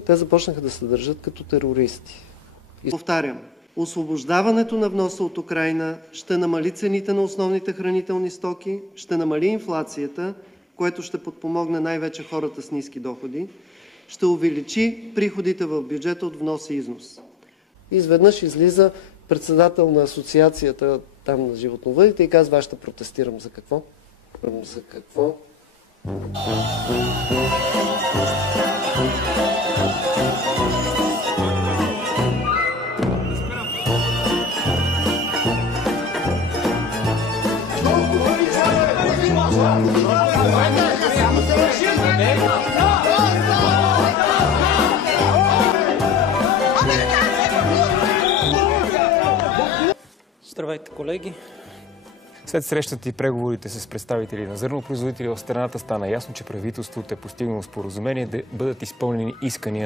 Те започнаха да се държат като терористи. Повтарям, освобождаването на вноса от Украйна ще намали цените на основните хранителни стоки, ще намали инфлацията, което ще подпомогне най-вече хората с ниски доходи, ще увеличи приходите в бюджета от внос и износ. Изведнъж излиза председател на асоциацията там на животновъдите и казва: аз ще протестирам. За какво? За какво? Здравейте, колеги! След срещата и преговорите с представители на зърнопроизводители в страната стана ясно, че правителството е постигнало споразумение да бъдат изпълнени искания